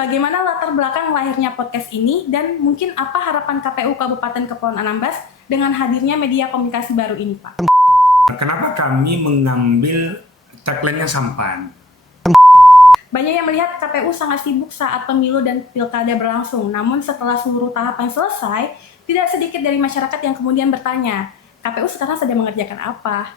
bagaimana latar belakang lahirnya podcast ini dan mungkin apa harapan KPU Kabupaten Kepulauan Anambas dengan hadirnya media komunikasi baru ini, Pak? Kenapa kami mengambil tagline-nya Sampan? Banyak yang melihat KPU sangat sibuk saat pemilu dan pilkada berlangsung. Namun setelah seluruh tahapan selesai, tidak sedikit dari masyarakat yang kemudian bertanya, KPU sekarang sedang mengerjakan apa?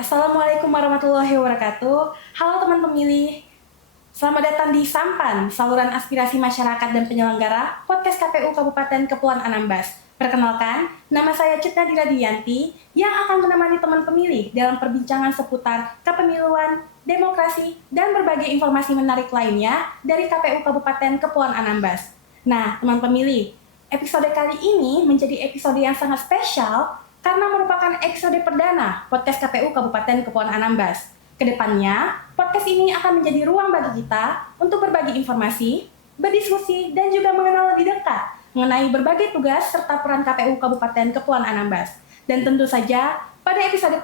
Assalamualaikum warahmatullahi wabarakatuh. Halo teman pemilih. Selamat datang di Sampan, saluran aspirasi masyarakat dan penyelenggara podcast KPU Kabupaten Kepulauan Anambas. Perkenalkan, nama saya Citra Diradianti yang akan menemani teman pemilih dalam perbincangan seputar kepemiluan, demokrasi, dan berbagai informasi menarik lainnya dari KPU Kabupaten Kepulauan Anambas. Nah, teman pemilih, episode kali ini menjadi episode yang sangat spesial karena merupakan episode perdana podcast KPU Kabupaten Kepulauan Anambas. Kedepannya, podcast ini akan menjadi ruang bagi kita untuk berbagi informasi, berdiskusi, dan juga mengenal lebih dekat mengenai berbagai tugas serta peran KPU Kabupaten Kepulauan Anambas. Dan tentu saja, pada episode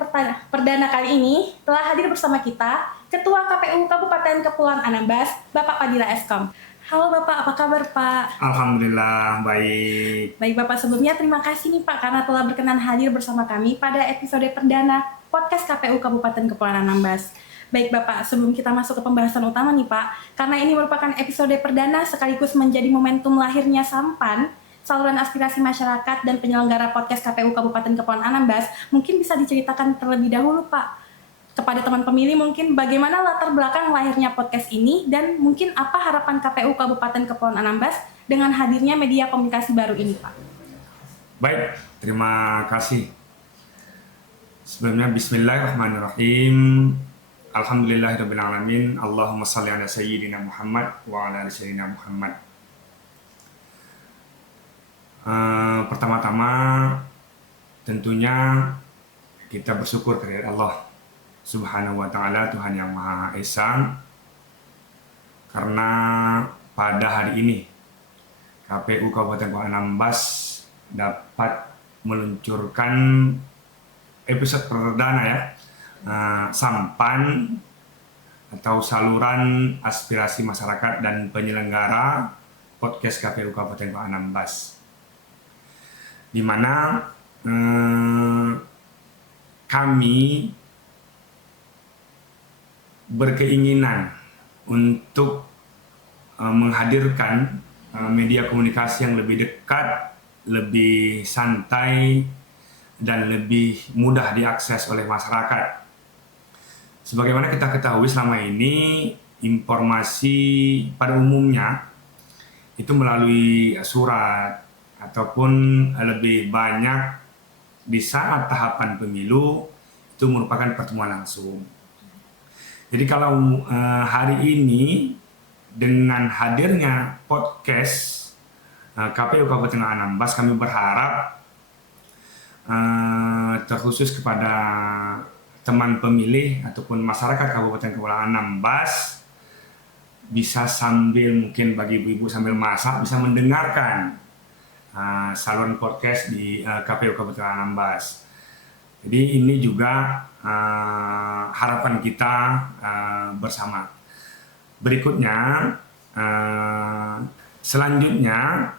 perdana kali ini telah hadir bersama kita Ketua KPU Kabupaten Kepulauan Anambas, Bapak Padilla Eskom. Halo Bapak, apa kabar Pak? Alhamdulillah, baik. Baik Bapak, sebelumnya terima kasih nih Pak karena telah berkenan hadir bersama kami pada episode perdana podcast KPU Kabupaten Kepulauan Anambas. Baik Bapak, sebelum kita masuk ke pembahasan utama nih Pak, karena ini merupakan episode perdana sekaligus menjadi momentum lahirnya Sampan, saluran aspirasi masyarakat dan penyelenggara podcast KPU Kabupaten Kepulauan Anambas, mungkin bisa diceritakan terlebih dahulu Pak kepada teman pemilih mungkin bagaimana latar belakang lahirnya podcast ini dan mungkin apa harapan KPU Kabupaten Kepulauan Anambas dengan hadirnya media komunikasi baru ini, Pak. Baik, terima kasih. Sebelumnya bismillahirrahmanirrahim. Alhamdulillahirrahmanirrahim. Allahumma salli ala sayyidina Muhammad wa ala ali sayyidina Muhammad. Pertama-tama tentunya kita bersyukur kepada Allah Subhanahu wa ta'ala, Tuhan yang Maha Esa, karena pada hari ini KPU Kabupaten Kepulauan Anambas dapat meluncurkan episode perdana ya, Sampan atau saluran aspirasi masyarakat dan penyelenggara podcast KPU Kabupaten Kepulauan Anambas, di mana kami berkeinginan untuk menghadirkan media komunikasi yang lebih dekat, lebih santai, dan lebih mudah diakses oleh masyarakat. Sebagaimana kita ketahui selama ini, informasi pada umumnya itu melalui surat ataupun lebih banyak di saat tahapan pemilu itu merupakan pertemuan langsung. Jadi kalau hari ini dengan hadirnya podcast KPU Kabupaten Anambas, kami berharap terkhusus kepada teman pemilih ataupun masyarakat Kabupaten Kepulauan Anambas bisa sambil, mungkin bagi ibu-ibu sambil masak, bisa mendengarkan saluran podcast di KPU Kabupaten Anambas. Jadi ini juga harapan kita bersama. Berikutnya, selanjutnya,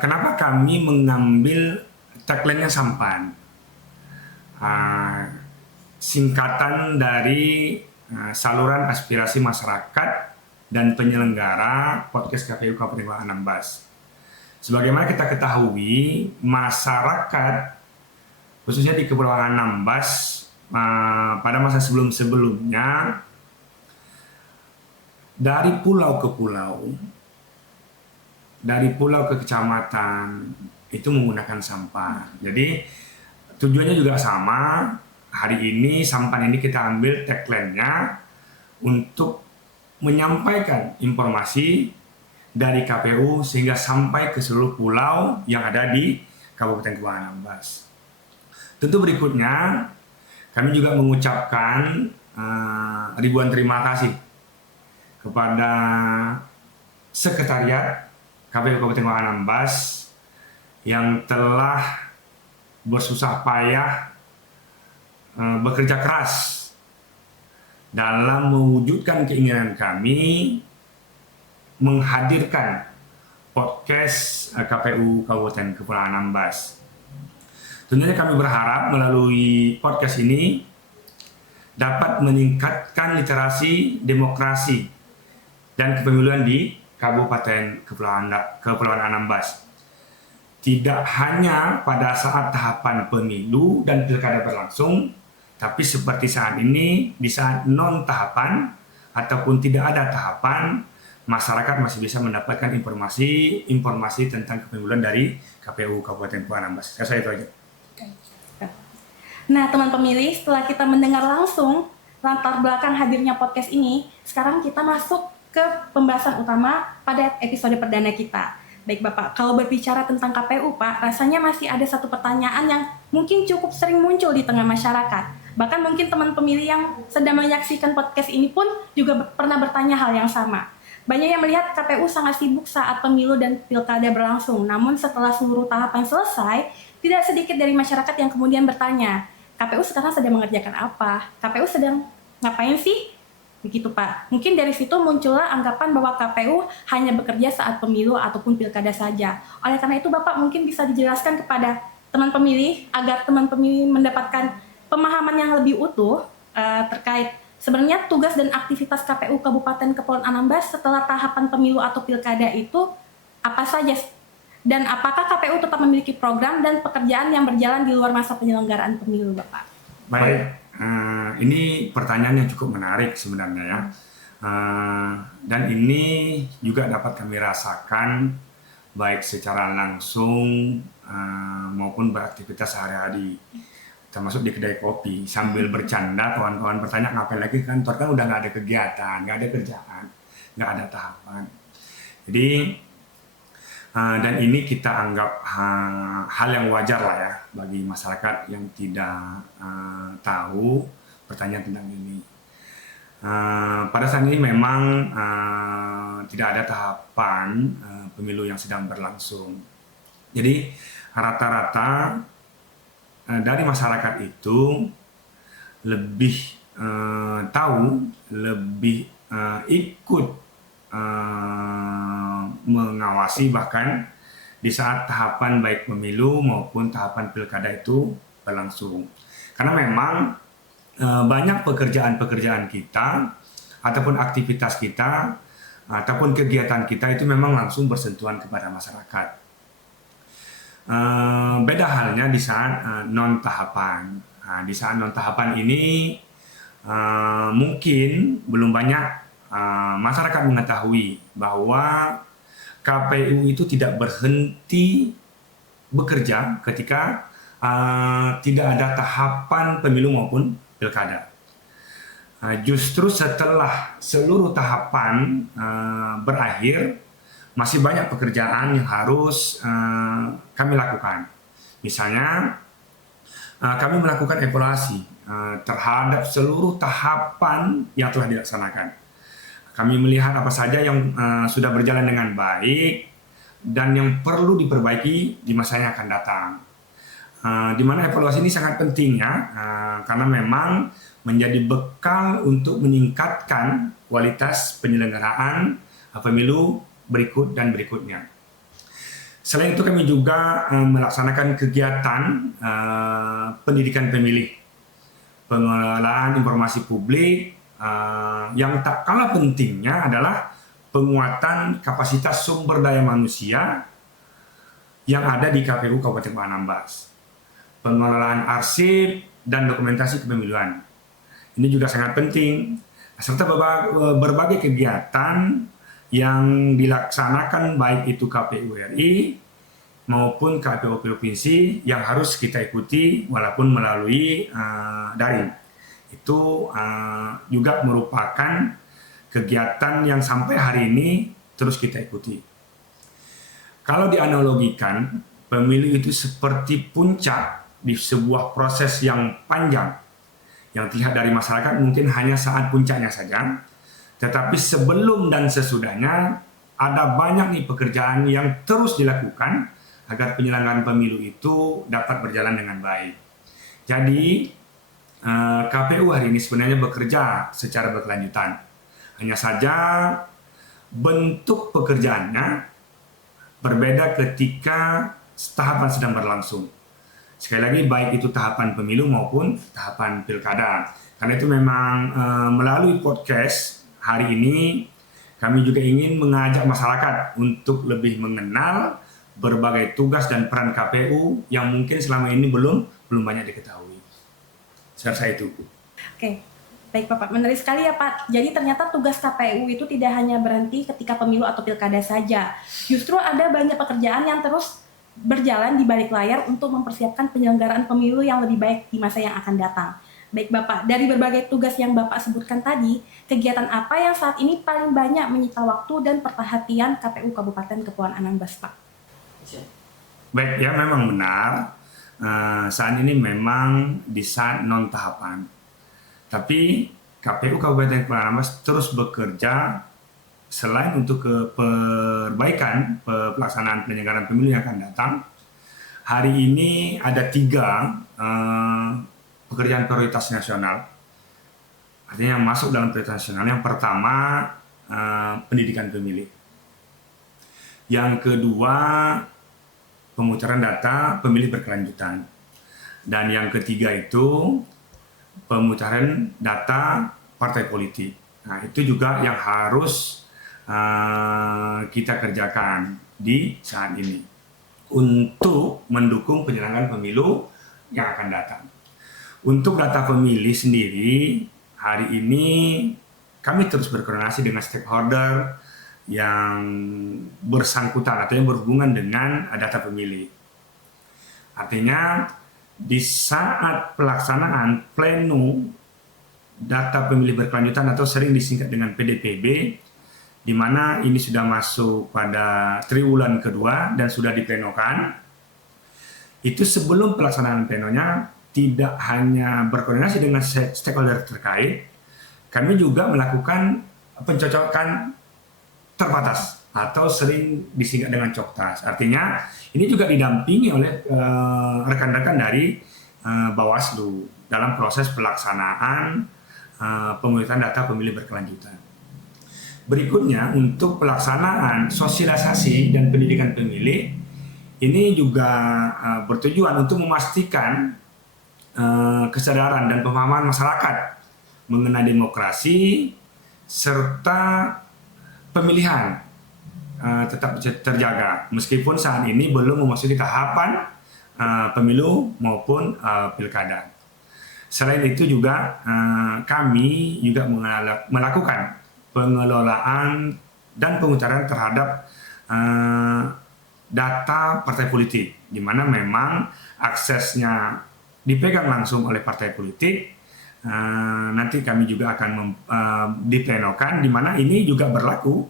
kenapa kami mengambil tagline-nya Sampan? Singkatan dari saluran aspirasi masyarakat dan penyelenggara podcast KPU Kabupaten Anambas. Sebagaimana kita ketahui, masyarakat khususnya di Kepulauan Anambas pada masa sebelum-sebelumnya dari pulau ke pulau, dari pulau ke kecamatan itu menggunakan Sampan. Jadi tujuannya juga sama. Hari ini Sampan ini kita ambil tagline-nya untuk menyampaikan informasi dari KPU sehingga sampai ke seluruh pulau yang ada di Kabupaten Kepulauan Anambas. Tentu berikutnya kami juga mengucapkan ribuan terima kasih kepada Sekretariat KPU Kabupaten Anambas yang telah bersusah payah bekerja keras dalam mewujudkan keinginan kami menghadirkan podcast KPU Kabupaten Kepulauan Anambas. Tentunya kami berharap melalui podcast ini dapat meningkatkan literasi demokrasi dan kepemiluan di Kabupaten Kepulauan Anambas. Tidak hanya pada saat tahapan pemilu dan pilkada berlangsung, tapi seperti saat ini di saat non tahapan ataupun tidak ada tahapan, masyarakat masih bisa mendapatkan informasi tentang kepemiluan dari KPU Kabupaten Kepulauan Anambas. Saya itu aja. Nah, teman pemilih, setelah kita mendengar langsung latar belakang hadirnya podcast ini, sekarang kita masuk ke pembahasan utama pada episode perdana kita. Baik Bapak, kalau berbicara tentang KPU Pak, rasanya masih ada satu pertanyaan yang mungkin cukup sering muncul di tengah masyarakat. Bahkan mungkin teman pemilih yang sedang menyaksikan podcast ini pun juga pernah bertanya hal yang sama. Banyak yang melihat KPU sangat sibuk saat pemilu dan pilkada berlangsung, namun setelah seluruh tahapan selesai, tidak sedikit dari masyarakat yang kemudian bertanya, KPU sekarang sedang mengerjakan apa? KPU sedang ngapain sih? Begitu Pak. Mungkin dari situ muncullah anggapan bahwa KPU hanya bekerja saat pemilu ataupun pilkada saja. Oleh karena itu Bapak mungkin bisa dijelaskan kepada teman pemilih agar teman pemilih mendapatkan pemahaman yang lebih utuh terkait sebenarnya tugas dan aktivitas KPU Kabupaten Kepulauan Anambas setelah tahapan pemilu atau pilkada itu apa saja? Dan apakah KPU tetap memiliki program dan pekerjaan yang berjalan di luar masa penyelenggaraan pemilu, Bapak? Baik, ini pertanyaan yang cukup menarik sebenarnya ya. Dan ini juga dapat kami rasakan baik secara langsung maupun beraktivitas sehari-hari. Termasuk di kedai kopi, sambil bercanda kawan-kawan bertanya ngapain lagi kantor, kan udah nggak ada kegiatan, nggak ada kerjaan, nggak ada tahapan. Jadi dan ini kita anggap hal yang wajar lah ya bagi masyarakat yang tidak tahu bertanya tentang ini. Pada saat ini memang tidak ada tahapan pemilu yang sedang berlangsung. Jadi rata-rata dari masyarakat itu lebih tahu, lebih ikut mengawasi bahkan di saat tahapan baik pemilu maupun tahapan pilkada itu berlangsung. Karena memang banyak pekerjaan-pekerjaan kita ataupun aktivitas kita ataupun kegiatan kita itu memang langsung bersentuhan kepada masyarakat. Beda halnya di saat non tahapan. Di saat non tahapan ini mungkin belum banyak masyarakat mengetahui bahwa KPU itu tidak berhenti bekerja ketika tidak ada tahapan pemilu maupun pilkada. Justru setelah seluruh tahapan berakhir, masih banyak pekerjaan yang harus kami lakukan. Misalnya, kami melakukan evaluasi terhadap seluruh tahapan yang telah dilaksanakan. Kami melihat apa saja yang sudah berjalan dengan baik dan yang perlu diperbaiki di masa yang akan datang. Di mana evaluasi ini sangat penting ya, karena memang menjadi bekal untuk meningkatkan kualitas penyelenggaraan pemilu berikut dan berikutnya. Selain itu kami juga melaksanakan kegiatan pendidikan pemilih, pengelolaan informasi publik, yang tak kalah pentingnya adalah penguatan kapasitas sumber daya manusia yang ada di KPU Kabupaten Anambas, pengelolaan arsip dan dokumentasi kepemiluan. Ini juga sangat penting, serta berbagai kegiatan yang dilaksanakan baik itu KPU RI maupun KPU provinsi yang harus kita ikuti walaupun melalui daring. Itu juga merupakan kegiatan yang sampai hari ini terus kita ikuti. Kalau dianalogikan, pemilu itu seperti puncak di sebuah proses yang panjang yang terlihat dari masyarakat mungkin hanya saat puncaknya saja, tetapi sebelum dan sesudahnya ada banyak nih pekerjaan yang terus dilakukan agar penyelenggaraan pemilu itu dapat berjalan dengan baik. Jadi KPU hari ini sebenarnya bekerja secara berkelanjutan. Hanya saja bentuk pekerjaannya berbeda ketika tahapan sedang berlangsung. Sekali lagi, baik itu tahapan pemilu maupun tahapan pilkada. Karena itu memang melalui podcast hari ini kami juga ingin mengajak masyarakat untuk lebih mengenal berbagai tugas dan peran KPU yang mungkin selama ini belum banyak diketahui. Saya itu. Oke, baik Bapak. Menarik sekali ya Pak. Jadi ternyata tugas KPU itu tidak hanya berhenti ketika pemilu atau pilkada saja. Justru ada banyak pekerjaan yang terus berjalan di balik layar untuk mempersiapkan penyelenggaraan pemilu yang lebih baik di masa yang akan datang. Baik Bapak, dari berbagai tugas yang Bapak sebutkan tadi, kegiatan apa yang saat ini paling banyak menyita waktu dan perhatian KPU Kabupaten Kepulauan Anambas, Pak? Baik, ya memang benar. Saat ini memang di saat non tahapan. Tapi KPU Kabupaten Kepulauan Anambas terus bekerja selain untuk perbaikan pelaksanaan penyelenggaraan pemilu yang akan datang. Hari ini ada 3 pekerjaan prioritas nasional. Artinya yang masuk dalam prioritas nasional. Yang pertama, pendidikan pemilih. Yang kedua, pemutaran data pemilih berkelanjutan. Dan yang ketiga itu pemutaran data partai politik. Nah, itu juga yang harus kita kerjakan di saat ini untuk mendukung penyelenggaraan pemilu yang akan datang. Untuk data pemilih sendiri, hari ini kami terus berkoordinasi dengan stakeholder yang bersangkutan atau yang berhubungan dengan data pemilih. Artinya di saat pelaksanaan pleno data pemilih berkelanjutan atau sering disingkat dengan PDPB, di mana ini sudah masuk pada triwulan kedua dan sudah diplenokan, itu sebelum pelaksanaan plenonya tidak hanya berkoordinasi dengan stakeholder terkait, kami juga melakukan pencocokan terbatas atau sering disingkat dengan coktas. Artinya ini juga didampingi oleh rekan-rekan dari Bawaslu dalam proses pelaksanaan pemungutan data pemilih berkelanjutan. Berikutnya, untuk pelaksanaan sosialisasi dan pendidikan pemilih, ini juga bertujuan untuk memastikan kesadaran dan pemahaman masyarakat mengenai demokrasi serta pemilihan tetap terjaga meskipun saat ini belum memasuki tahapan pemilu maupun pilkada. Selain itu juga kami juga melakukan pengelolaan dan pemutaran terhadap data partai politik, di mana memang aksesnya dipegang langsung oleh partai politik. Nanti kami juga akan diplenokan, di mana ini juga berlaku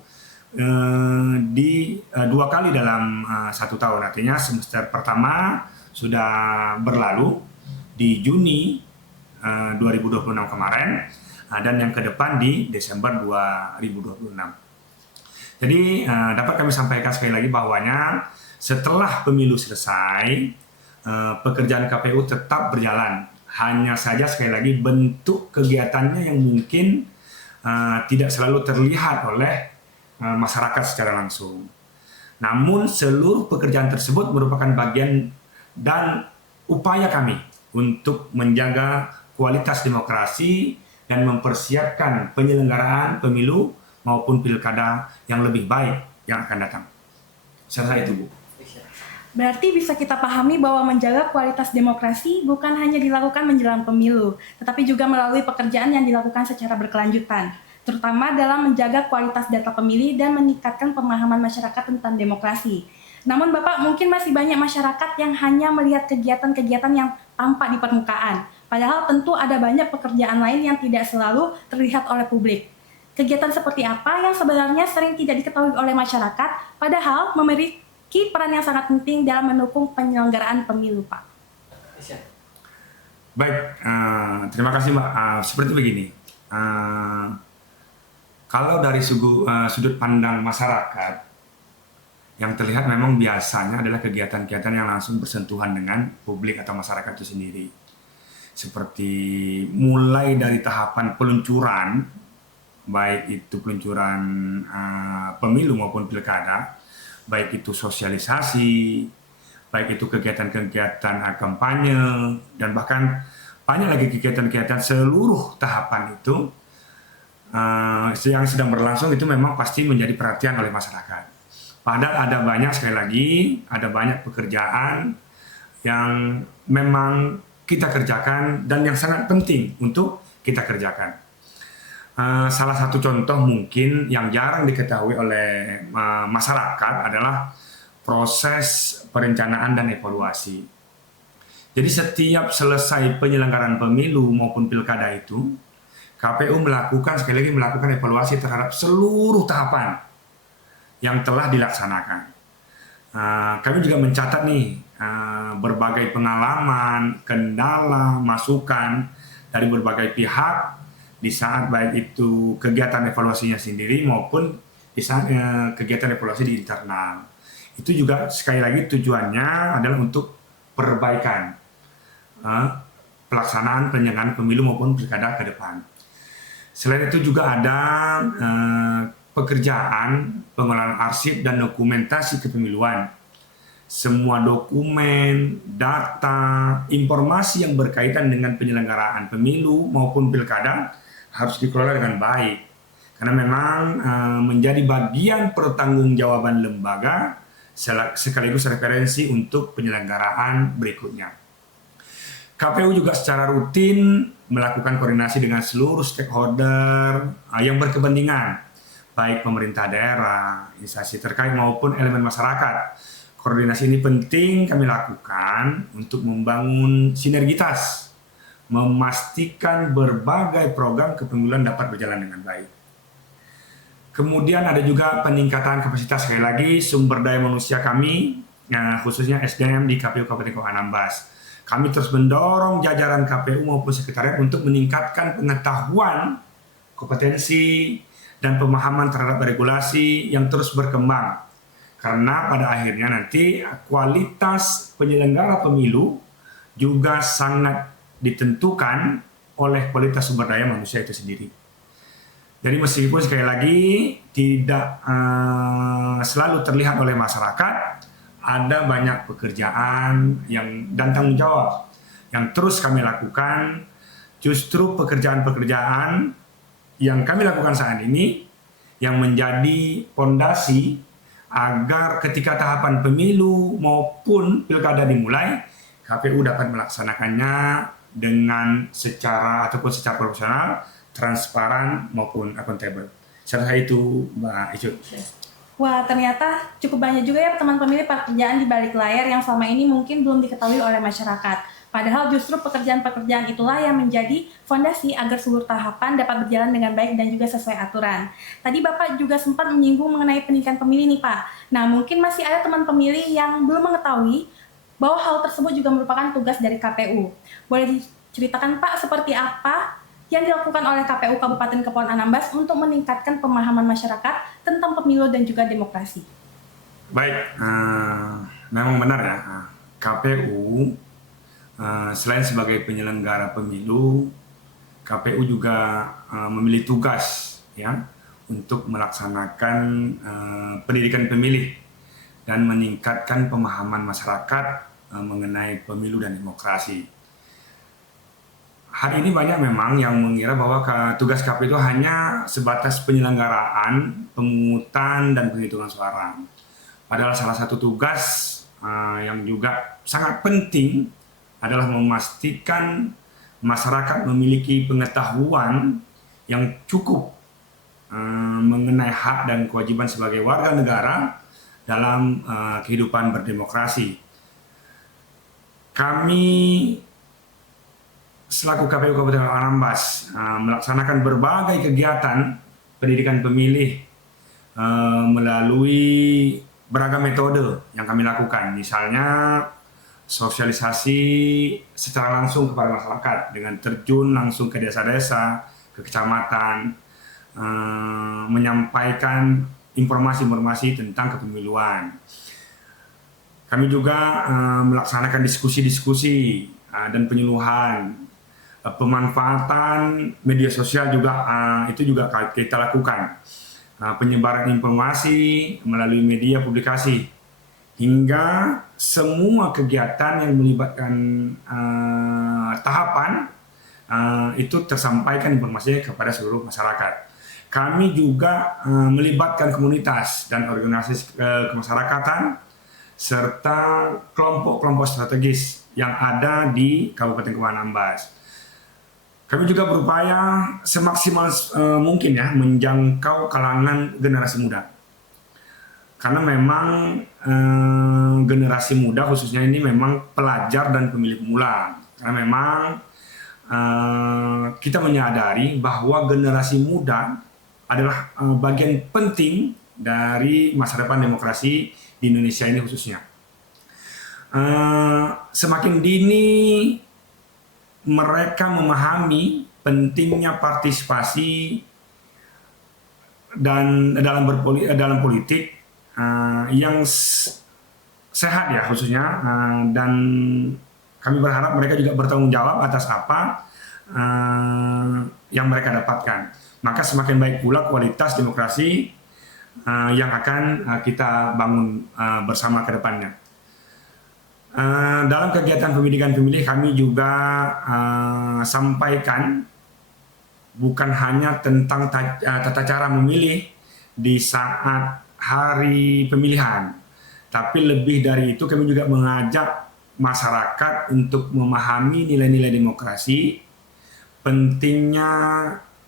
di 2 kali dalam 1 tahun. Artinya semester pertama sudah berlalu di Juni 2026 kemarin, dan yang ke depan di Desember 2026. Jadi dapat kami sampaikan sekali lagi bahwanya setelah pemilu selesai, pekerjaan KPU tetap berjalan. Hanya saja sekali lagi bentuk kegiatannya yang mungkin tidak selalu terlihat oleh masyarakat secara langsung. Namun seluruh pekerjaan tersebut merupakan bagian dan upaya kami untuk menjaga kualitas demokrasi dan mempersiapkan penyelenggaraan pemilu maupun pilkada yang lebih baik yang akan datang. Saya itu, Bu. Berarti bisa kita pahami bahwa menjaga kualitas demokrasi bukan hanya dilakukan menjelang pemilu, tetapi juga melalui pekerjaan yang dilakukan secara berkelanjutan, terutama dalam menjaga kualitas data pemilih dan meningkatkan pemahaman masyarakat tentang demokrasi. Namun Bapak, mungkin masih banyak masyarakat yang hanya melihat kegiatan-kegiatan yang tampak di permukaan, padahal tentu ada banyak pekerjaan lain yang tidak selalu terlihat oleh publik. Kegiatan seperti apa yang sebenarnya sering tidak diketahui oleh masyarakat, padahal memiliki peran yang sangat penting dalam mendukung penyelenggaraan pemilu, Pak? Baik, terima kasih Mbak. Seperti begini, Kalau dari sudut pandang masyarakat, yang terlihat memang biasanya adalah kegiatan-kegiatan yang langsung bersentuhan dengan publik atau masyarakat itu sendiri. Seperti mulai dari tahapan peluncuran, baik itu peluncuran pemilu maupun pilkada, baik itu sosialisasi, baik itu kegiatan-kegiatan kampanye, dan bahkan banyak lagi kegiatan-kegiatan seluruh tahapan itu yang sedang berlangsung itu memang pasti menjadi perhatian oleh masyarakat. Padahal ada banyak, sekali lagi, ada banyak pekerjaan yang memang kita kerjakan dan yang sangat penting untuk kita kerjakan. Salah satu contoh mungkin yang jarang diketahui oleh masyarakat adalah proses perencanaan dan evaluasi. Jadi setiap selesai penyelenggaraan pemilu maupun pilkada itu, KPU sekali lagi melakukan evaluasi terhadap seluruh tahapan yang telah dilaksanakan. Kami juga mencatat nih berbagai pengalaman, kendala, masukan dari berbagai pihak di saat baik itu kegiatan evaluasinya sendiri maupun di saat kegiatan evaluasi di internal. Itu juga sekali lagi tujuannya adalah untuk perbaikan pelaksanaan penyelenggaraan pemilu maupun pilkada ke depan. Selain itu juga ada pekerjaan pengelolaan arsip dan dokumentasi kepemiluan. Semua dokumen, data, informasi yang berkaitan dengan penyelenggaraan pemilu maupun pilkada harus dikelola dengan baik. Karena memang menjadi bagian pertanggungjawaban lembaga sekaligus referensi untuk penyelenggaraan berikutnya. KPU juga secara rutin melakukan koordinasi dengan seluruh stakeholder yang berkepentingan, baik pemerintah daerah, instansi terkait maupun elemen masyarakat. Koordinasi ini penting kami lakukan untuk membangun sinergitas, memastikan berbagai program kepemiluan dapat berjalan dengan baik. Kemudian ada juga peningkatan kapasitas, sekali lagi, sumber daya manusia kami, khususnya SDM di KPU Kabupaten Kota Anambas. Kami terus mendorong jajaran KPU maupun sekretariat untuk meningkatkan pengetahuan, kompetensi, dan pemahaman terhadap regulasi yang terus berkembang. Karena pada akhirnya nanti kualitas penyelenggara pemilu juga sangat ditentukan oleh kualitas sumber daya manusia itu sendiri. Jadi meskipun sekali lagi tidak selalu terlihat oleh masyarakat, ada banyak pekerjaan dan tanggung jawab yang terus kami lakukan. Justru pekerjaan-pekerjaan yang kami lakukan saat ini yang menjadi fondasi agar ketika tahapan pemilu maupun pilkada dimulai, KPU dapat melaksanakannya dengan secara profesional, transparan maupun akuntabel. Saya rasa itu, Mbak Icu. Wah, ternyata cukup banyak juga ya teman pemilih pekerjaan di balik layar yang selama ini mungkin belum diketahui oleh masyarakat. Padahal justru pekerjaan-pekerjaan itulah yang menjadi fondasi agar seluruh tahapan dapat berjalan dengan baik dan juga sesuai aturan. Tadi Bapak juga sempat menyinggung mengenai pendidikan pemilih nih Pak. Nah, mungkin masih ada teman pemilih yang belum mengetahui bahwa hal tersebut juga merupakan tugas dari KPU. Boleh diceritakan Pak seperti apa yang dilakukan oleh KPU Kabupaten Kepulauan Anambas untuk meningkatkan pemahaman masyarakat tentang pemilu dan juga demokrasi? Baik, memang benar ya, KPU selain sebagai penyelenggara pemilu, KPU juga memiliki tugas ya untuk melaksanakan pendidikan pemilih dan meningkatkan pemahaman masyarakat mengenai pemilu dan demokrasi. Hari ini banyak memang yang mengira bahwa tugas KPU itu hanya sebatas penyelenggaraan, pemungutan, dan penghitungan suara. Padahal salah satu tugas yang juga sangat penting adalah memastikan masyarakat memiliki pengetahuan yang cukup mengenai hak dan kewajiban sebagai warga negara dalam kehidupan berdemokrasi. Kami selaku KPU Kabupaten Anambas melaksanakan berbagai kegiatan pendidikan pemilih melalui beragam metode yang kami lakukan. Misalnya sosialisasi secara langsung kepada masyarakat dengan terjun langsung ke desa-desa, ke kecamatan, menyampaikan informasi-informasi tentang kepemiluan. Kami juga melaksanakan diskusi-diskusi dan penyuluhan. Pemanfaatan media sosial juga itu juga kita lakukan. Penyebaran informasi melalui media publikasi hingga semua kegiatan yang melibatkan tahapan itu tersampaikan informasinya kepada seluruh masyarakat. Kami juga melibatkan komunitas dan organisasi kemasyarakatan serta kelompok-kelompok strategis yang ada di Kabupaten Kepulauan Anambas. Kami juga berupaya semaksimal mungkin ya menjangkau kalangan generasi muda. Karena memang generasi muda khususnya ini memang pelajar dan pemilih pemula. Karena memang kita menyadari bahwa generasi muda adalah bagian penting dari masa depan demokrasi di Indonesia ini khususnya. Semakin dini mereka memahami pentingnya partisipasi dan dalam politik yang sehat ya khususnya, dan kami berharap mereka juga bertanggung jawab atas apa yang mereka dapatkan. Maka semakin baik pula kualitas demokrasi yang akan kita bangun bersama ke depannya. Dalam kegiatan pendidikan pemilih kami juga sampaikan bukan hanya tentang tata cara memilih di saat hari pemilihan, tapi lebih dari itu kami juga mengajak masyarakat untuk memahami nilai-nilai demokrasi, pentingnya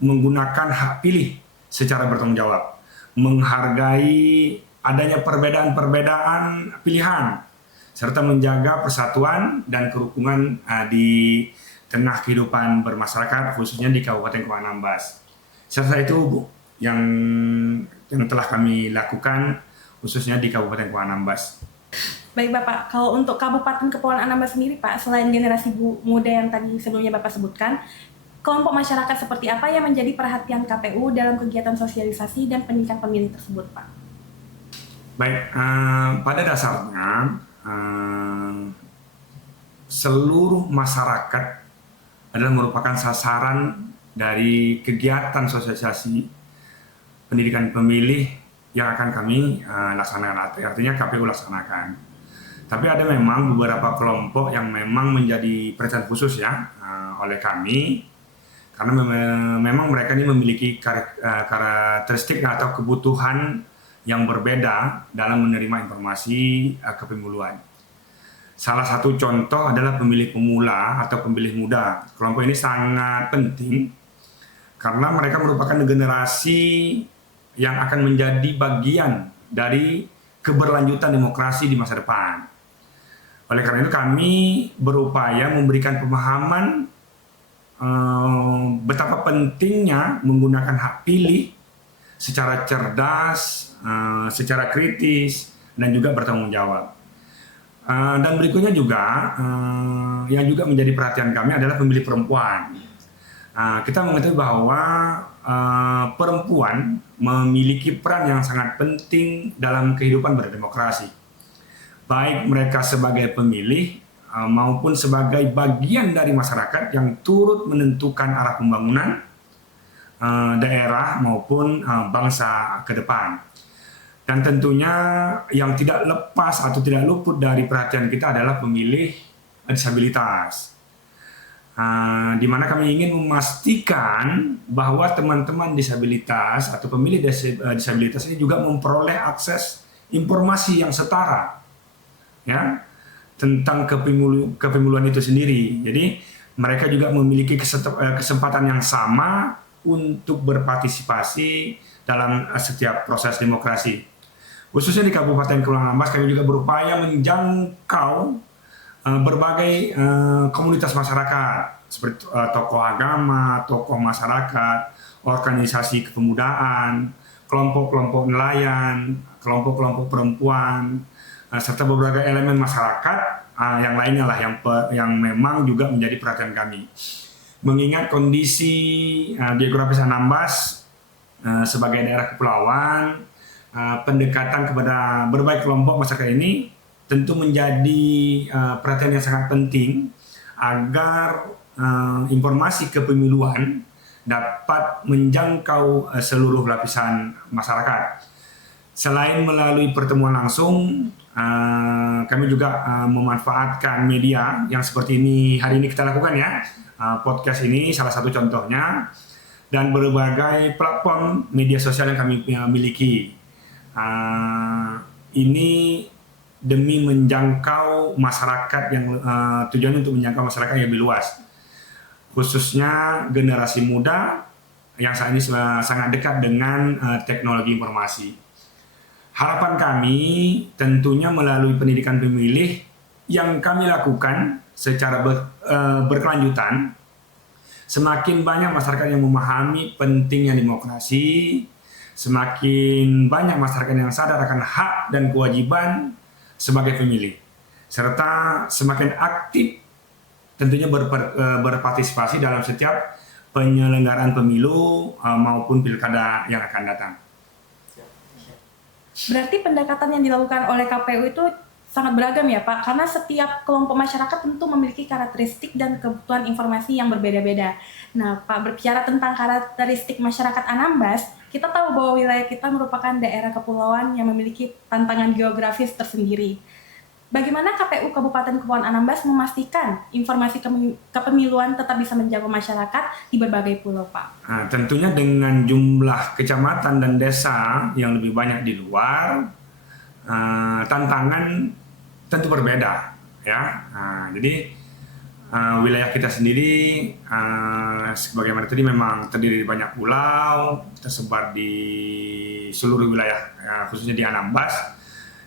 menggunakan hak pilih secara bertanggung jawab, menghargai adanya perbedaan-perbedaan pilihan, serta menjaga persatuan dan kerukunan di tengah kehidupan bermasyarakat, khususnya di Kabupaten Kepulauan Anambas. Serta itu Bu, yang telah kami lakukan khususnya di Kabupaten Kepulauan Anambas. Baik Bapak, kalau untuk Kabupaten Kepulauan Anambas sendiri Pak, selain generasi muda yang tadi sebelumnya Bapak sebutkan, kelompok masyarakat seperti apa yang menjadi perhatian KPU dalam kegiatan sosialisasi dan pendidikan pemilih tersebut, Pak? Baik, pada dasarnya seluruh masyarakat adalah merupakan sasaran dari kegiatan sosialisasi pendidikan pemilih yang akan kami laksanakan, artinya KPU laksanakan. Tapi ada memang beberapa kelompok yang memang menjadi perhatian khusus ya oleh kami, karena memang mereka ini memiliki karakteristik atau kebutuhan yang berbeda dalam menerima informasi kepemiluan. Salah satu contoh adalah pemilih pemula atau pemilih muda. Kelompok ini sangat penting karena mereka merupakan generasi yang akan menjadi bagian dari keberlanjutan demokrasi di masa depan. Oleh karena itu kami berupaya memberikan pemahaman betapa pentingnya menggunakan hak pilih secara cerdas, secara kritis, dan juga bertanggung jawab. Dan berikutnya juga yang juga menjadi perhatian kami adalah pemilih perempuan. Kita mengetahui bahwa perempuan memiliki peran yang sangat penting dalam kehidupan berdemokrasi. Baik mereka sebagai pemilih maupun sebagai bagian dari masyarakat yang turut menentukan arah pembangunan daerah maupun bangsa ke depan. Dan tentunya yang tidak lepas atau tidak luput dari perhatian kita adalah pemilih disabilitas. Di mana kami ingin memastikan bahwa teman-teman disabilitas atau pemilih disabilitas ini juga memperoleh akses informasi yang setara ya tentang kepemiluan itu sendiri. Jadi mereka juga memiliki kesempatan yang sama untuk berpartisipasi dalam setiap proses demokrasi. Khususnya di Kabupaten Kepulauan Anambas kami juga berupaya menjangkau berbagai komunitas masyarakat seperti tokoh agama, tokoh masyarakat, organisasi kepemudaan, kelompok-kelompok nelayan, kelompok-kelompok perempuan, serta beberapa elemen masyarakat yang lainnya lah yang memang juga menjadi perhatian kami. Mengingat kondisi geografis Anambas sebagai daerah kepulauan, pendekatan kepada berbagai kelompok masyarakat ini tentu menjadi perhatian yang sangat penting agar informasi kepemiluan dapat menjangkau seluruh lapisan masyarakat. Selain melalui pertemuan langsung, kami juga memanfaatkan media yang seperti ini hari ini kita lakukan ya. Podcast ini salah satu contohnya, dan berbagai platform media sosial yang kami miliki. Ini demi menjangkau masyarakat yang tujuannya untuk menjangkau masyarakat yang lebih luas, khususnya generasi muda yang saat ini sangat dekat dengan teknologi informasi. Harapan kami tentunya melalui pendidikan pemilih yang kami lakukan secara berkelanjutan, semakin banyak masyarakat yang memahami pentingnya demokrasi, semakin banyak masyarakat yang sadar akan hak dan kewajiban sebagai pemilih, serta semakin aktif tentunya berpartisipasi dalam setiap penyelenggaraan pemilu maupun pilkada yang akan datang. Berarti pendekatan yang dilakukan oleh KPU itu sangat beragam ya Pak, karena setiap kelompok masyarakat tentu memiliki karakteristik dan kebutuhan informasi yang berbeda-beda. Nah Pak, berbicara tentang karakteristik masyarakat Anambas, kita tahu bahwa wilayah kita merupakan daerah kepulauan yang memiliki tantangan geografis tersendiri. Bagaimana KPU Kabupaten Kepulauan Anambas memastikan informasi kepemiluan tetap bisa menjangkau masyarakat di berbagai pulau, Pak? Nah, tentunya dengan jumlah kecamatan dan desa yang lebih banyak di luar, tantangan tentu berbeda, ya. Jadi wilayah kita sendiri, sebagaimana tadi memang terdiri dari banyak pulau, tersebar di seluruh wilayah, khususnya di Anambas.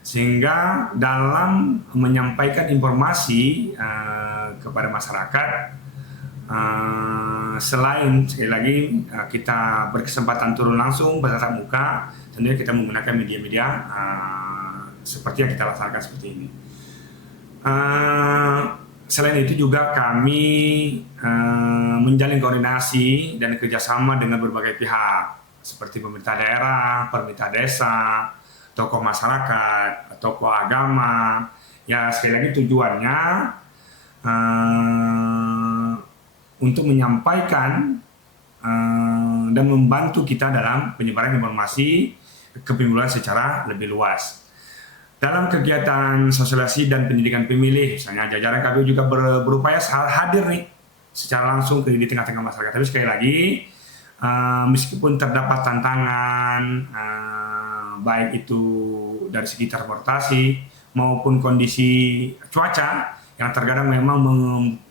Sehingga dalam menyampaikan informasi kepada masyarakat, selain sekali lagi kita berkesempatan turun langsung bertatap muka, tentunya kita menggunakan media-media seperti yang kita laksanakan seperti ini. Selain itu juga kami menjalin koordinasi dan kerjasama dengan berbagai pihak seperti pemerintah daerah, pemerintah desa, tokoh masyarakat, tokoh agama. Ya sekali lagi tujuannya untuk menyampaikan dan membantu kita dalam penyebaran informasi kepemiluan secara lebih luas. Dalam kegiatan sosialisasi dan pendidikan pemilih, misalnya jajaran KPU juga berupaya hadir nih secara langsung di tengah-tengah masyarakat. Tapi sekali lagi, meskipun terdapat tantangan, baik itu dari segi transportasi maupun kondisi cuaca yang terkadang memang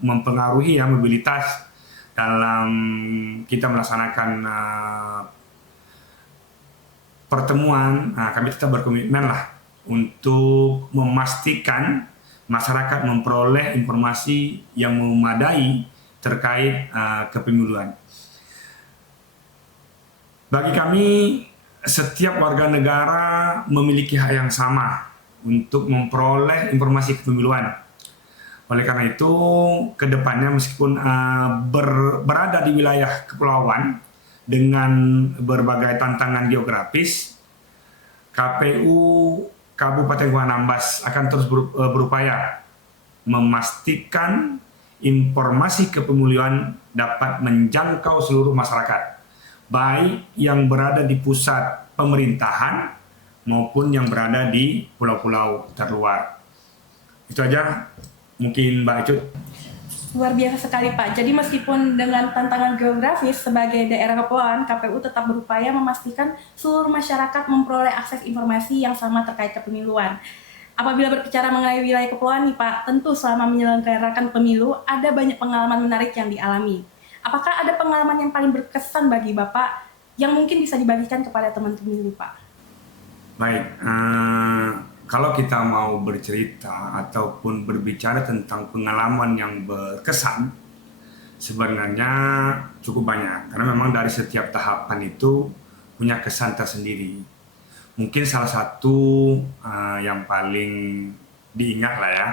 mempengaruhi ya mobilitas dalam kita melaksanakan pertemuan. Kami tetap berkomitmen lah untuk memastikan masyarakat memperoleh informasi yang memadai terkait kepemiluan. Bagi kami, setiap warga negara memiliki hak yang sama untuk memperoleh informasi kepemiluan. Oleh karena itu, ke depannya meskipun berada di wilayah kepulauan dengan berbagai tantangan geografis, KPU Kabupaten Kepulauan Anambas akan terus berupaya memastikan informasi kepemiluan dapat menjangkau seluruh masyarakat, baik yang berada di pusat pemerintahan maupun yang berada di pulau-pulau terluar. Itu aja mungkin Mbak Icut. Luar biasa sekali Pak. Jadi meskipun dengan tantangan geografis sebagai daerah kepulauan, KPU tetap berupaya memastikan seluruh masyarakat memperoleh akses informasi yang sama terkait kepemiluan. Apabila berbicara mengenai wilayah kepulauan nih Pak, tentu selama menyelenggarakan pemilu ada banyak pengalaman menarik yang dialami. Apakah ada pengalaman yang paling berkesan bagi Bapak yang mungkin bisa dibagikan kepada teman pemilu Pak? Baik, kalau kita mau bercerita ataupun berbicara tentang pengalaman yang berkesan, sebenarnya cukup banyak. Karena memang dari setiap tahapan itu punya kesan tersendiri. Mungkin salah satu yang paling diingat lah ya,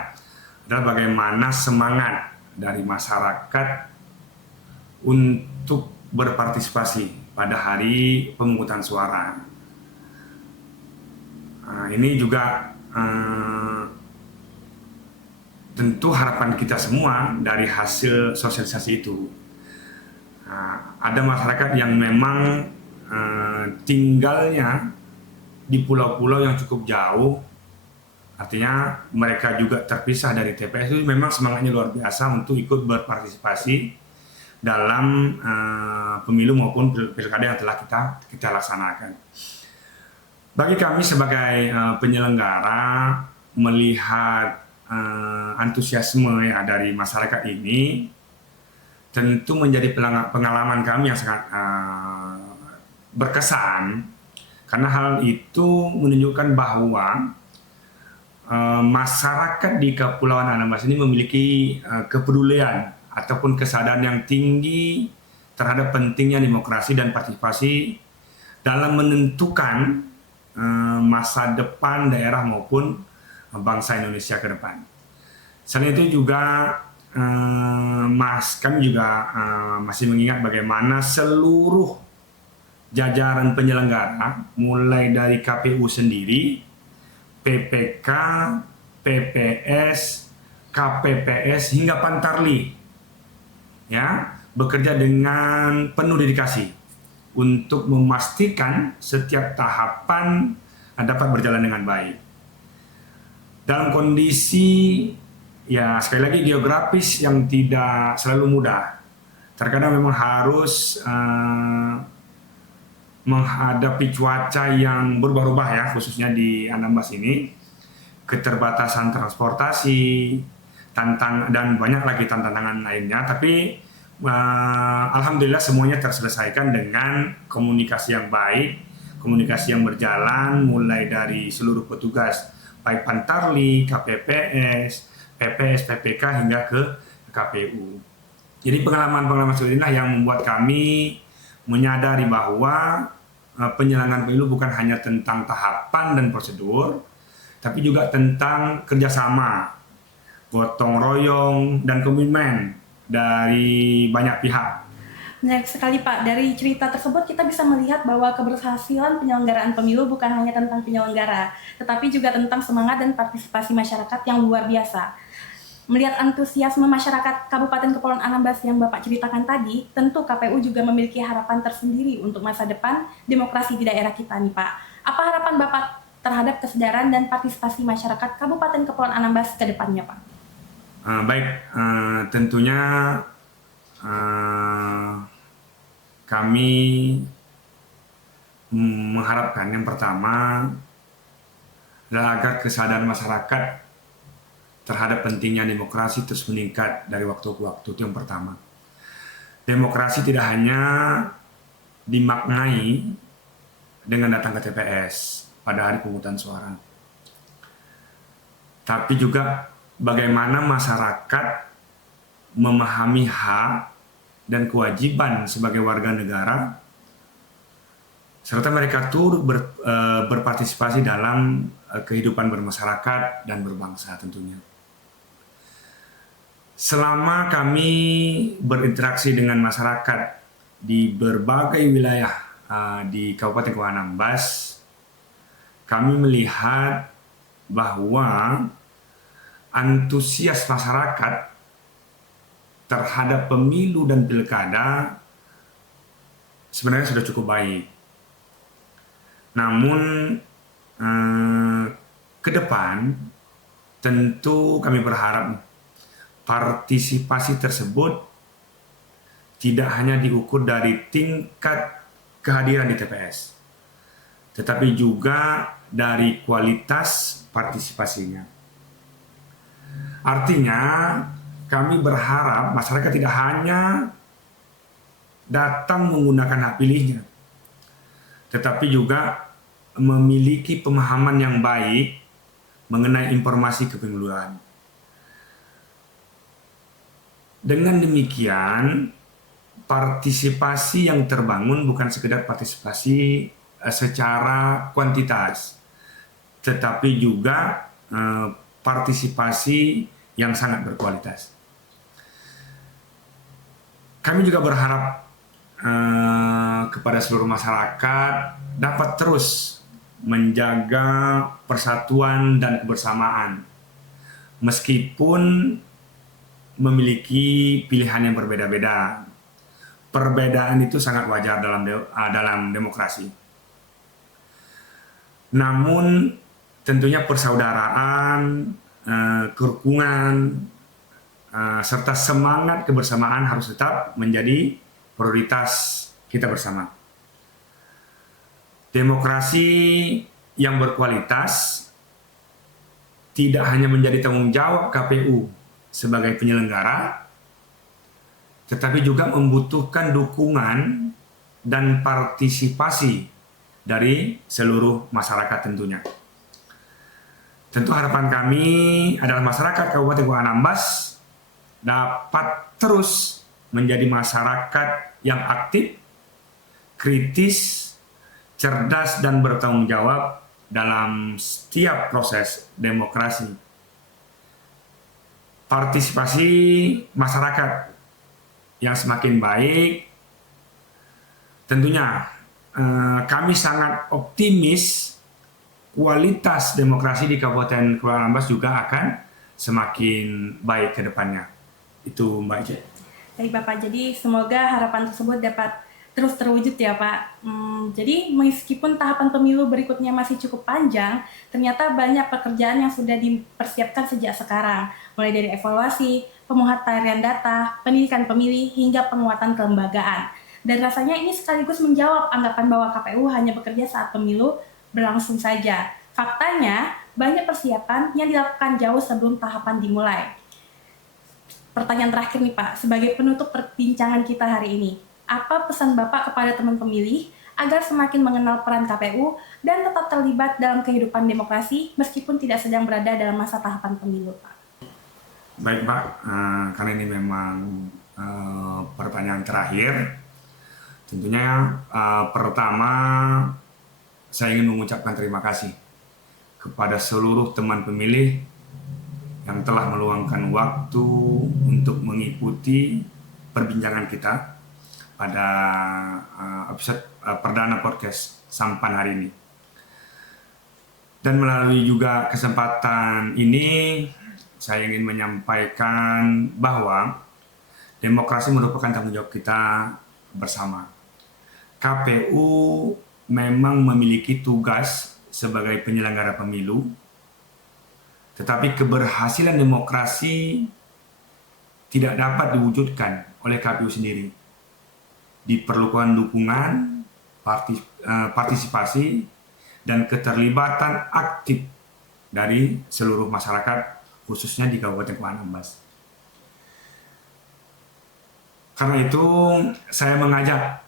adalah bagaimana semangat dari masyarakat untuk berpartisipasi pada hari pemungutan suara. Ini juga tentu harapan kita semua dari hasil sosialisasi itu. Ada masyarakat yang memang tinggalnya di pulau-pulau yang cukup jauh, artinya mereka juga terpisah dari TPS, itu memang semangatnya luar biasa untuk ikut berpartisipasi dalam pemilu maupun pilkada yang telah kita laksanakan. Bagi kami sebagai penyelenggara, melihat antusiasme ya dari masyarakat ini tentu menjadi pengalaman kami yang sangat berkesan, karena hal itu menunjukkan bahwa masyarakat di Kepulauan Anambas ini memiliki kepedulian ataupun kesadaran yang tinggi terhadap pentingnya demokrasi dan partisipasi dalam menentukan masa depan daerah maupun bangsa Indonesia ke depan. Selain itu juga kami juga masih mengingat bagaimana seluruh jajaran penyelenggara, mulai dari KPU sendiri, PPK, PPS, KPPS hingga Pantarli, ya, bekerja dengan penuh dedikasi untuk memastikan setiap tahapan dapat berjalan dengan baik. Dalam kondisi ya sekali lagi geografis yang tidak selalu mudah, terkadang memang harus menghadapi cuaca yang berubah-ubah ya, khususnya di Anambas ini, keterbatasan transportasi, dan banyak lagi tantangan lainnya. Tapi alhamdulillah semuanya terselesaikan dengan komunikasi yang baik, komunikasi yang berjalan mulai dari seluruh petugas baik Pantarli, KPPS, PPS, PPK hingga ke KPU. Jadi pengalaman-pengalaman seperti inilah yang membuat kami menyadari bahwa penyelenggaraan pemilu bukan hanya tentang tahapan dan prosedur, tapi juga tentang kerjasama, gotong royong, dan komitmen dari banyak pihak. Menarik sekali Pak, dari cerita tersebut kita bisa melihat bahwa keberhasilan penyelenggaraan pemilu bukan hanya tentang penyelenggara, tetapi juga tentang semangat dan partisipasi masyarakat yang luar biasa. Melihat antusiasme masyarakat Kabupaten Kepulauan Anambas yang Bapak ceritakan tadi, tentu KPU juga memiliki harapan tersendiri untuk masa depan demokrasi di daerah kita nih Pak. Apa harapan Bapak terhadap kesadaran dan partisipasi masyarakat Kabupaten Kepulauan Anambas ke depannya Pak? Tentunya kami mengharapkan yang pertama adalah agar kesadaran masyarakat terhadap pentingnya demokrasi terus meningkat dari waktu ke waktu. Itu yang pertama. Demokrasi tidak hanya dimaknai dengan datang ke TPS pada hari pemungutan suara, tapi juga bagaimana masyarakat memahami hak dan kewajiban sebagai warga negara, serta mereka turut berpartisipasi dalam kehidupan bermasyarakat dan berbangsa tentunya. Selama kami berinteraksi dengan masyarakat di berbagai wilayah di Kabupaten Kepulauan Anambas, kami melihat bahwa antusias masyarakat terhadap pemilu dan pilkada sebenarnya sudah cukup baik. Namun ke depan tentu kami berharap partisipasi tersebut tidak hanya diukur dari tingkat kehadiran di TPS, tetapi juga dari kualitas partisipasinya. Artinya kami berharap masyarakat tidak hanya datang menggunakan hak pilihnya, tetapi juga memiliki pemahaman yang baik mengenai informasi kepemiluan. Dengan demikian, partisipasi yang terbangun bukan sekedar partisipasi secara kuantitas, tetapi juga partisipasi yang sangat berkualitas. Kami juga berharap kepada seluruh masyarakat dapat terus menjaga persatuan dan kebersamaan meskipun memiliki pilihan yang berbeda-beda. Perbedaan itu sangat wajar dalam demokrasi. Namun tentunya persaudaraan, kerukunan, serta semangat kebersamaan harus tetap menjadi prioritas kita bersama. Demokrasi yang berkualitas tidak hanya menjadi tanggung jawab KPU sebagai penyelenggara, tetapi juga membutuhkan dukungan dan partisipasi dari seluruh masyarakat tentunya. Tentu harapan kami adalah masyarakat Kabupaten Kuala Anambas dapat terus menjadi masyarakat yang aktif, kritis, cerdas dan bertanggung jawab dalam setiap proses demokrasi. Partisipasi masyarakat yang semakin baik, tentunya kami sangat optimis kualitas demokrasi di Kabupaten Kuala Anambas juga akan semakin baik ke depannya. Itu Mbak Ije. Baik Bapak, jadi semoga harapan tersebut dapat terus terwujud ya Pak. Jadi meskipun tahapan pemilu berikutnya masih cukup panjang, ternyata banyak pekerjaan yang sudah dipersiapkan sejak sekarang, mulai dari evaluasi, pemutakhiran data, pendidikan pemilih, hingga penguatan kelembagaan. Dan rasanya ini sekaligus menjawab anggapan bahwa KPU hanya bekerja saat pemilu berlangsung saja. Faktanya, banyak persiapan yang dilakukan jauh sebelum tahapan dimulai. Pertanyaan terakhir nih Pak, sebagai penutup perbincangan kita hari ini, apa pesan Bapak kepada teman pemilih agar semakin mengenal peran KPU dan tetap terlibat dalam kehidupan demokrasi meskipun tidak sedang berada dalam masa tahapan pemilu, Pak? Baik Pak, karena ini memang pertanyaan terakhir. Tentunya pertama saya ingin mengucapkan terima kasih kepada seluruh teman pemilih yang telah meluangkan waktu untuk mengikuti perbincangan kita pada episode perdana podcast Sampan hari ini. Dan melalui juga kesempatan ini, saya ingin menyampaikan bahwa demokrasi merupakan tanggung jawab kita bersama. KPU memang memiliki tugas sebagai penyelenggara pemilu, tetapi keberhasilan demokrasi tidak dapat diwujudkan oleh KPU sendiri. Diperlukan dukungan, partisipasi, dan keterlibatan aktif dari seluruh masyarakat, khususnya di Kabupaten Kuala Anambas. Karena itu, saya mengajak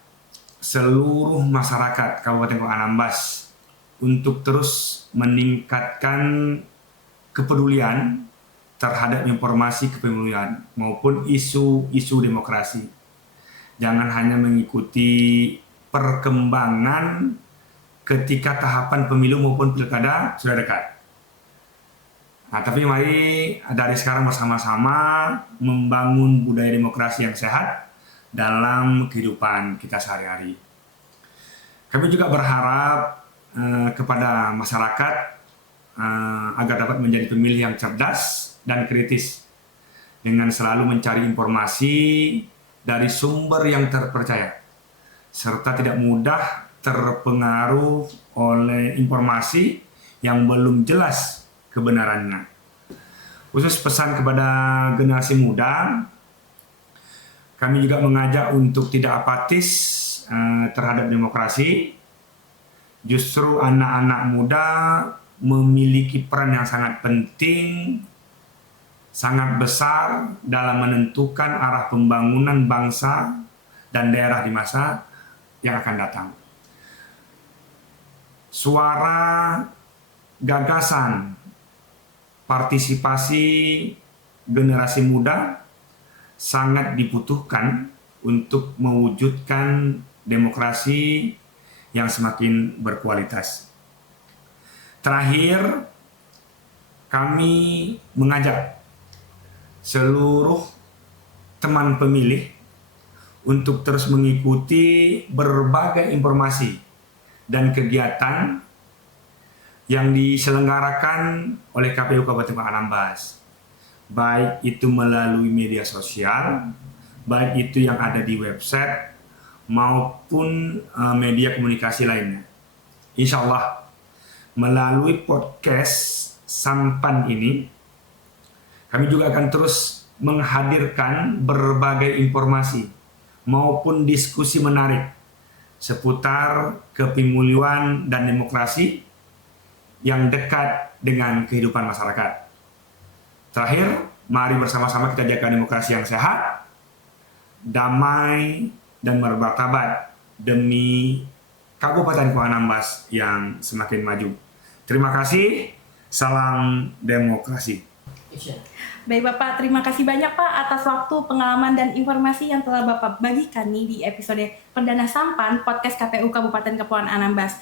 seluruh masyarakat Kabupaten Kuala Anambas untuk terus meningkatkan kepedulian terhadap informasi kepemiluan maupun isu-isu demokrasi. Jangan hanya mengikuti perkembangan ketika tahapan pemilu maupun pilkada sudah dekat. Nah, tapi mari dari sekarang bersama-sama membangun budaya demokrasi yang sehat dalam kehidupan kita sehari-hari. Kami juga berharap kepada masyarakat agar dapat menjadi pemilih yang cerdas dan kritis dengan selalu mencari informasi dari sumber yang terpercaya serta tidak mudah terpengaruh oleh informasi yang belum jelas kebenarannya. Khusus pesan kepada generasi muda, kami juga mengajak untuk tidak apatis terhadap demokrasi. Justru anak-anak muda memiliki peran yang sangat penting, sangat besar dalam menentukan arah pembangunan bangsa dan daerah di masa yang akan datang. Suara, gagasan, partisipasi generasi muda sangat dibutuhkan untuk mewujudkan demokrasi yang semakin berkualitas. Terakhir, kami mengajak seluruh teman pemilih untuk terus mengikuti berbagai informasi dan kegiatan yang diselenggarakan oleh KPU Kabupaten Anambas, baik itu melalui media sosial, baik itu yang ada di website maupun media komunikasi lainnya. Insya Allah melalui podcast Sampan ini kami juga akan terus menghadirkan berbagai informasi maupun diskusi menarik seputar kepemiluan dan demokrasi yang dekat dengan kehidupan masyarakat. Terakhir, mari bersama-sama kita jaga demokrasi yang sehat, damai, dan bermartabat demi Kabupaten Anambas yang semakin maju. Terima kasih, salam demokrasi. Baik Bapak, terima kasih banyak Pak atas waktu, pengalaman, dan informasi yang telah Bapak bagikan nih di episode Perdana Sampan Podcast KPU Kabupaten Kepulauan Anambas.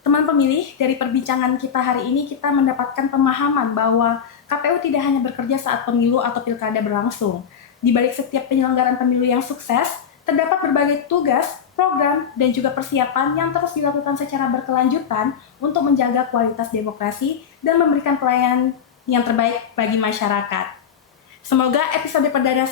Teman pemilih, dari perbincangan kita hari ini kita mendapatkan pemahaman bahwa KPU tidak hanya bekerja saat pemilu atau pilkada berlangsung. Di balik setiap penyelenggaraan pemilu yang sukses, terdapat berbagai tugas, program, dan juga persiapan yang terus dilakukan secara berkelanjutan untuk menjaga kualitas demokrasi dan memberikan pelayanan yang terbaik bagi masyarakat. Semoga episode perdana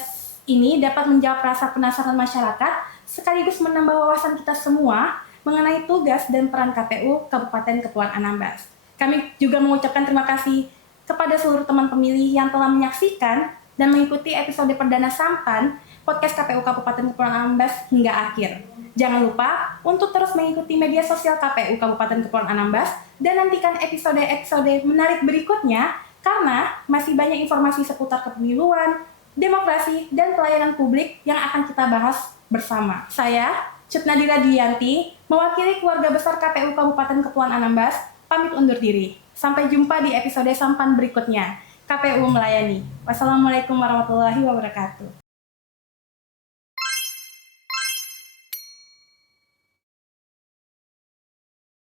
ini dapat menjawab rasa penasaran masyarakat sekaligus menambah wawasan kita semua mengenai tugas dan peran KPU Kabupaten Kepulauan Anambas. Kami juga mengucapkan terima kasih kepada seluruh teman pemilih yang telah menyaksikan dan mengikuti episode perdana Sampan Podcast KPU Kabupaten Kepulauan Anambas hingga akhir. Jangan lupa untuk terus mengikuti media sosial KPU Kabupaten Kepulauan Anambas dan nantikan episode-episode menarik berikutnya karena masih banyak informasi seputar kepemiluan, demokrasi, dan pelayanan publik yang akan kita bahas bersama. Saya, Cut Nadira Dianti, mewakili keluarga besar KPU Kabupaten Kepulauan Anambas, pamit undur diri. Sampai jumpa di episode Sampan berikutnya. KPU melayani. Wassalamualaikum warahmatullahi wabarakatuh.